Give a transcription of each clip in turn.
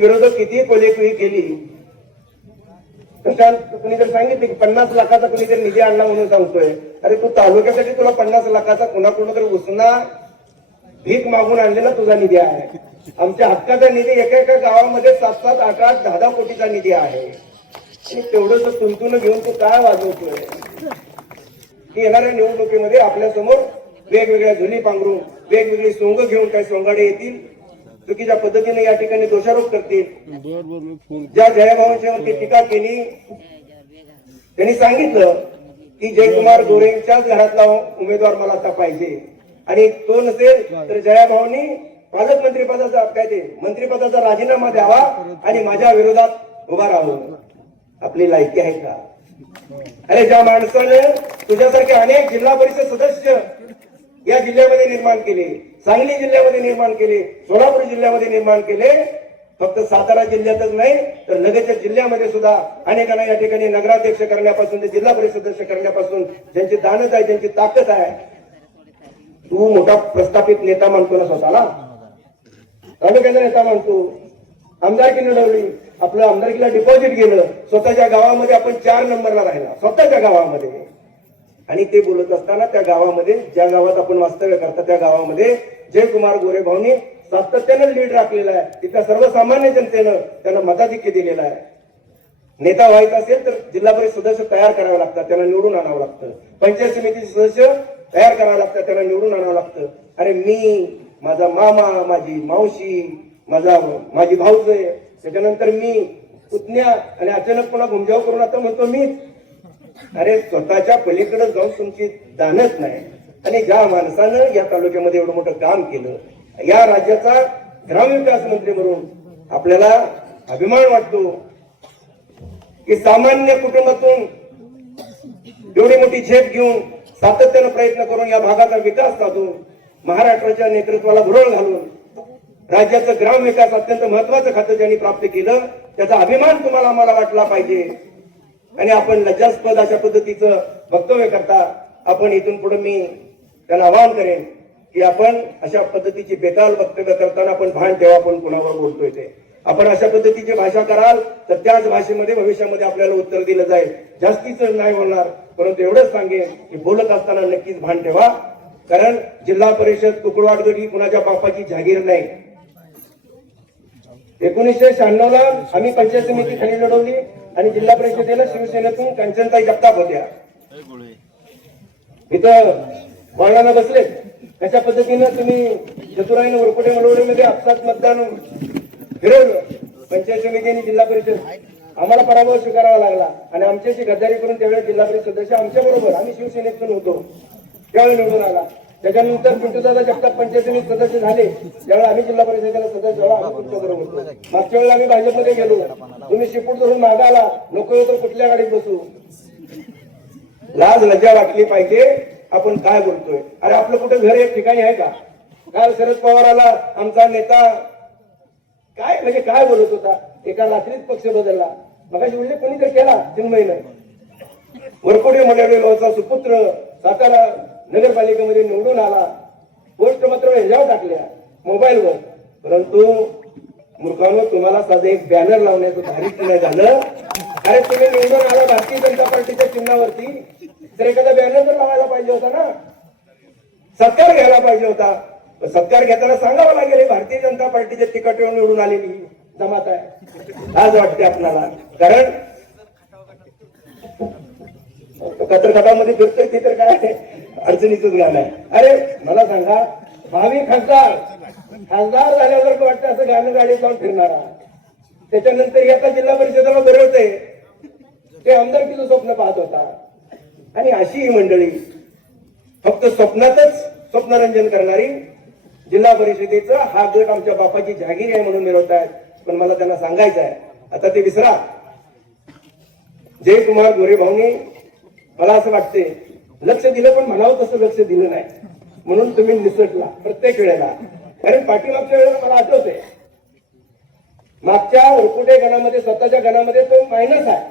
विरोधक किती कोलेकुई केली, कुणीतरी सांगितले की 50 लाखाचा कुणीतरी निधी आणला म्हणून सांगतोय. अरे तू तालुक्यासाठी तुला 50 लाखाचा कुणाकडून तरी उसना भीक मागून आणलेला तुझा निधी आहे. आमच्या हक्काचा निधी एका एका गावामध्ये 7-7, 8-8, 10-10 कोटीचा निधी आहे. आणि तेवढं तुंतून घेऊन तू काय वाजवतोय की येणाऱ्या निवडणुकीमध्ये आपल्या समोर वेगवेगळ्या झुली पांघरून वेगवेगळी सोंग घेऊन काही सोंगाडे येतील, चुकीच्या पद्धतीने या ठिकाणी दोषारोप करतील. ज्या जयभावांच्यावरती टीका केली त्यांनी सांगितलं की जयकुमार गोरेंच्याच घरातला उमेदवार मला आता पाहिजे आणि तो नसेल तर जयाभाऊंनी पालकमंत्री पदाचा काय ते मंत्रिपदाचा राजीनामा द्यावा आणि माझ्या विरोधात उभा राहावं. आपली लायकी आहे का? अरे ज्या माणसाने तुझ्यासारखे अनेक जिल्हा परिषद सदस्य या जिल्ह्यामध्ये निर्माण केले, सांगली जिल्ह्यामध्ये निर्माण केले, सोलापूर जिल्ह्यामध्ये निर्माण केले, फक्त सातारा जिल्ह्यातच नाही तर लगेचच्या जिल्ह्यामध्ये सुद्धा अनेकांना या ठिकाणी नगराध्यक्ष करण्यापासून ते जिल्हा परिषद सदस्य करण्यापासून ज्यांची दानत आहे, ज्यांची ताकद आहे. तू मोठा प्रस्थापित नेता म्हणतो ना स्वतःला, तालुक्याचा नेता म्हणतो, आमदारकी लढवली, आपलं आमदारकीला डिपॉझिट गेलं, स्वतःच्या गावामध्ये आपण 4 नंबरला राहिला स्वतःच्या गावामध्ये. आणि ते बोलत असताना त्या गावामध्ये ज्या गावात आपण वास्तव्य करता त्या गावामध्ये जयकुमार गोरे भाऊंनी सातत्यानं लीड राखलेला आहे. तिथल्या सर्वसामान्य जनतेनं त्यांना मताधिक्य दिलेला आहे. नेता व्हायचा असेल तर जिल्हा परिषद सदस्य तयार करावं लागतात, त्यांना निवडून आणावं लागतं. पंचायत समितीचे सदस्य तयार करावं लागतं, त्यांना निवडून आणावं लागतं. अरे मी, माझा मामा, माझी मावशी, माझी भाऊज, त्याच्यानंतर मी पुतण्या आणि अचानक पुन्हा घुमजाव करून आता म्हणतो मी. अरे स्वतःच्या पलीकडे जाऊन तुमची दानच नाही. आणि ज्या माणसानं या तालुक्यामध्ये एवढं मोठं काम केलं, या राज्याचा ग्रामविकास मंत्री म्हणून आपल्याला अभिमान वाटतो की सामान्य कुटुंबातून एवढी मोठी झेप घेऊन सातत्यानं प्रयत्न करून या भागाचा विकास साधून महाराष्ट्राच्या नेतृत्वाला भुरळ घालून राज्याचं ग्रामविकास अत्यंत महत्वाचं खातं ज्यांनी प्राप्त केलं, त्याचा अभिमान तुम्हाला आम्हाला वाटला पाहिजे. आणि आपण लज्जास्पद अशा पद्धतीचं वक्तव्य करता, आपण इथून पुढे मी त्यांना आवाहन करेन की आपण अशा पद्धतीची बेताल वक्तव्य करताना आपण भान ठेवा आपण कुणावर बोलतोय ते. आपण अशा पद्धतीची भाषा कराल तर त्याच भाषेमध्ये भविष्यामध्ये आपल्याला उत्तर दिलं जाईल. जास्तीच नाही होणार, परंतु एवढंच सांगेन की बोलत असताना नक्कीच भान ठेवा. कारण जिल्हा परिषद कुकडवाडगडी कुणाच्या बापाची जागीर नाही. 1996 ला आम्ही पंचायत समिती खाली लढवली आणि जिल्हा परिषदेला शिवसेनेतून कांचनताई जगताप होत्या. इथं वळणाला बसले. कशा पद्धतीनं तुम्ही चतुराईनं वरपुटे मलवडीमध्ये आपसात मतदान फिरवलं. पंचायत समिती आणि जिल्हा परिषद आम्हाला पराभव स्वीकारावा लागला आणि आमच्याशी गद्दारी करून त्यावेळेस जिल्हा परिषद सदस्य आमच्या बरोबर, आम्ही शिवसेनेतून होतो, त्यावेळी निवडून आला. त्याच्यानंतर पिंटूदादा जगताप पंचायत समिती सदस्य झाले, त्यावेळेला आम्ही जिल्हा परिषदेला सदस्य झालो, आम्ही तुमच्या बरोबर होतो. मागच्या वेळेला आम्ही भाजपमध्ये गेलो, तुम्ही शिपूट धरून मागा आला, नको तर कुठल्या गाडीत बसू. लाज लज्जा वाटली पाहिजे. आपण काय बोलतोय? अरे आपलं कुठे घर एक ठिकाणी आहे का? काल शरद पवाराला आमचा नेता काय म्हणजे काय बोलत होता, एका रात्रीत पक्ष बदलला. मगाशी उल्लेख कोणीतरी केला चिन्मयनं. वरकोडे मंडळीचा सुपुत्र सातारा नगरपालिकेमध्ये निवडून आला. पोस्ट मात्र ह्याच्यावर टाकल्या मोबाईलवर. परंतु मूर्खांनो, तुम्हाला साधं एक बॅनर लावण्याचं धारित्य नाही झालं. अरे तुम्ही निवडून आला भारतीय जनता पार्टीच्या चिन्हावरती, तर एखादा बॅनर तर लावायला पाहिजे होता ना, सत्कार घ्यायला पाहिजे होता. सत्कार घेताना सांगावं लागेल भारतीय जनता पार्टीच्या तिकीटावर निवडून आलेली जमात आहे. आज वाटते आपल्याला, कारण कत्रखटामध्ये फिरतोय ते तर काय अडचणीचंच गाणं आहे. अरे मला सांगा, भावी खासदार झाल्यावर वाटतं असं गाणं गाडी जाऊन फिरणारा, त्याच्यानंतर एका जिल्हा परिषदेला बरवते ते आमदारकीचं स्वप्न पाहत होता. आणि अशी ही मंडळी फक्त स्वप्नातच स्वप्नरंजन करणारी जिल्हा परिषदेचा हा गट आमच्या बापाची जागीर आहे म्हणून मिळवत आहेत. पण मला त्यांना सांगायचं आहे, आता ते विसरा. जयकुमार गोरे भाऊनी मला असं वाटते लक्ष दिलं, पण म्हणावं तसं लक्ष दिलं नाही म्हणून तुम्ही निसटला प्रत्येक वेळेला. कारण पाठीमागच्या वेळेला मला आठवतंय, मागच्या वरकुटे गणामध्ये स्वतःच्या गणामध्ये तो मायनस आहे.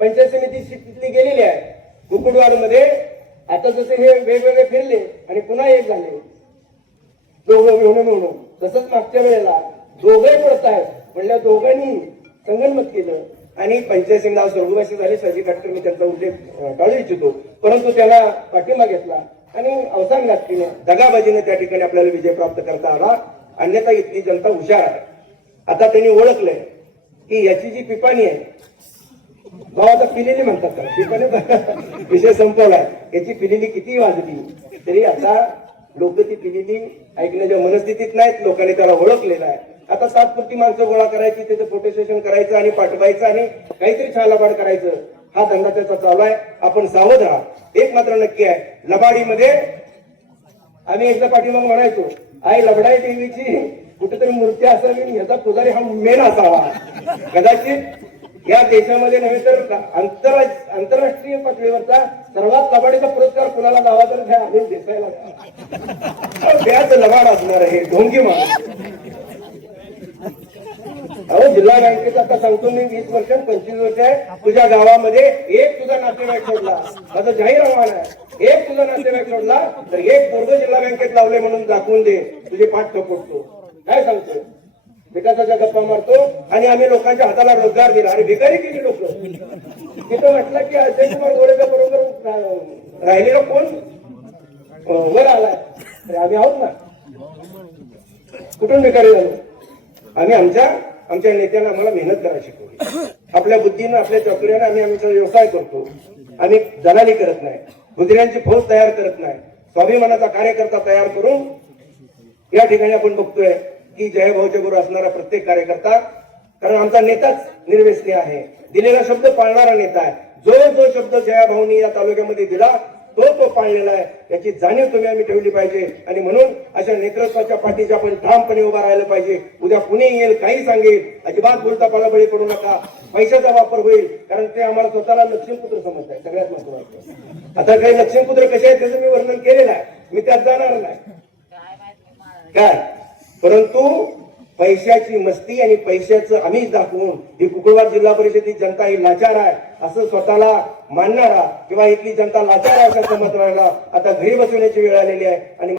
पंचायत समिती तिथली गेलेली आहे कुकुडवाडमध्ये. आता जसे हे वेगवेगळे फिरले आणि पुन्हा एक झाले दोघं मिळून, तसंच मागच्या वेळेला दोघे पडत आहेत म्हणल्या दोघांनी संगनमत केलं आणि 85 नाव स्वर्गवासी झाले. साहजिक खाटकर मी त्यांचा उल्लेख टाळू इच्छितो, परंतु त्याला पाठिंबा घेतला आणि अवसान लागतीने दगाबाजीने त्या ठिकाणी आपल्याला विजय प्राप्त करता आला. अन्यथा इथली जनता हुशार आहे. आता त्यांनी ओळखलंय की याची जी पिपाणी आहे, गावाचा पिलेली म्हणतात का, पिपाणी विषय संपवलाय. याची पिलेली किती वाजली तरी आता लोक ती पिलेली ऐकण्याच्या मनस्थितीत नाहीत. लोकांनी त्याला ओळखलेलं आहे. आता तात्पुरती माणसं गोळा करायची, त्याचं फोटोसेशन करायचं आणि पाठवायचं आणि काहीतरी छालाबाड करायचं, हा धंदा त्याचा चालू आहे. आपण सावध राहा. एक मात्र नक्की आहे, लबाडीमध्ये आम्ही एकदा पाठीमाग म्हणायचो आई लबडाई देवीची कुठेतरी मूर्ती असावी, ह्याचा पुजारी हा मेन असावा. कदाचित या देशामध्ये नव्हे तर आंतरराष्ट्रीय पातळीवरचा सर्वात लबाडीचा पुरस्कार कुणाला द्यावा तर त्या अनिल देसाईला त्याच लबाड असणार आहे, ढोंगी माणूस. अहो जिल्हा बँकेचं आता सांगतो मी 20 वर्ष 25 वर्ष आहे. तुझ्या गावामध्ये एक तुझा नातेवाईक सोडला, माझं जाहीर आव्हान आहे, एक तुझा नातेवाईक सोडला तर एक पोरग जिल्हा बँकेत लावले म्हणून दाखवून दे, तुझे पाठ थोपटतो. काय सांगतोय? विकासाच्या गप्पा मारतो आणि आम्ही लोकांच्या हाताला रोजगार दिला. आणि भिकारी केली लोक. तिथं म्हटलं की अजय कुमार गोरेच्या बरोबर राहिलेला कोण वर आलाय, आम्ही आहोत ना. कुठून भिकारी झालो? आम्ही आमच्या नेत्यांना आम्हाला मेहनत करायला शिकवली. आपल्या बुद्धीनं आपल्या चातुर्याने आम्ही आमचा व्यवसाय करतो. आम्ही दलाली करत नाही, बुद्धिरांची फौज तयार करत नाही, स्वाभिमानाचा कार्यकर्ता तयार करून या ठिकाणी आपण बघतोय की जयभाऊचे गुरु असणारा प्रत्येक कार्यकर्ता, कारण आमचा नेताच निर्व्यसनी आहे, दिलेला शब्द पाळणारा नेता आहे. जो शब्द जयाभाऊनी या तालुक्यामध्ये दिला तो पाळलेला आहे, याची जाणीव तुम्ही आम्ही ठेवली पाहिजे. आणि म्हणून अशा नेतृत्वाच्या पाठीशी आपण ठामपणे उभा राहिलं पाहिजे. उद्या कुणी येईल काही सांगेल, अजिबात बोलता पाळाबळी पडू नका. पैशाचा वापर होईल, कारण ते आम्हाला स्वतःला लक्ष्मीपुत्र समजत आहे. सगळ्यात महत्वाचं आता काही लक्ष्मीपुत्र कसे आहेत त्याचं मी वर्णन केलेलं आहे, मी त्यात जाणार नाही काय. परंतु पैशाची मस्ती आणि पैशाचं आम्ही दाखवून ही कुकुळवाड जिल्हा परिषदेची जनता ही लाचार आहे असं स्वतःला मानणारा किंवा इथली जनता लाचार आहे असं समजणारा आता घरी बसवण्याची वेळ आलेली आहे. आणि